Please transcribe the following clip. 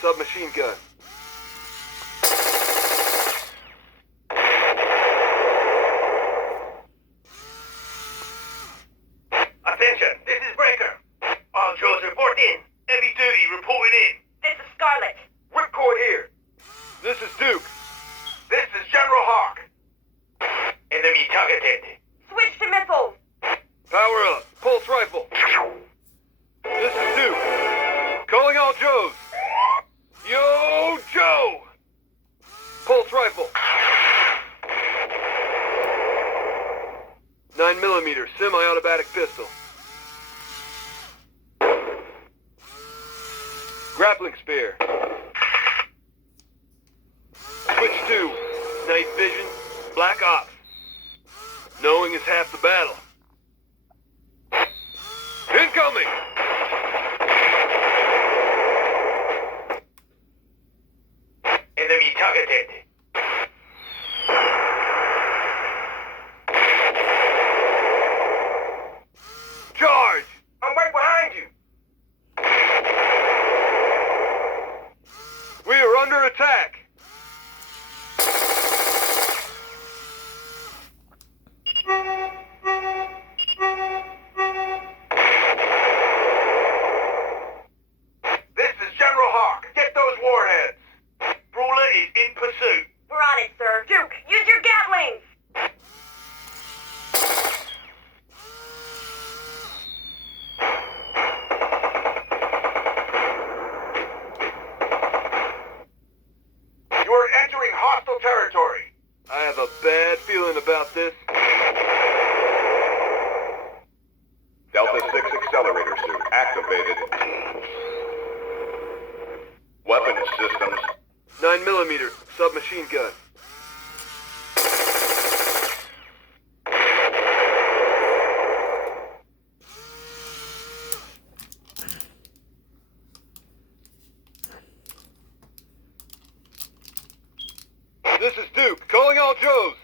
submachine gun. Attention, this is Breaker. All Joes report in. Heavy duty reporting in. This is Scarlet. Whipcord here. This is Duke. This is General Hawk. Enemy targeted. Switch to missiles. Power up. Pulse rifle. This is Duke. Calling all Joes. Yo, Joe! Pulse rifle. 9mm semi-automatic pistol. Grappling spear. Switch 2. Night vision. Black ops. Knowing is half the battle. Incoming! Enemy targeted. Charge! I'm right behind you. We are under attack! This is General Hawk. Get those warheads. Brawler is in pursuit. We're on it, sir. Duke, use your Gatlings. You are entering hostile territory. I have a bad feeling about this. Delta 6 accelerator suit activated. Weapons systems. 9mm submachine gun. This is Duke, calling all Joes.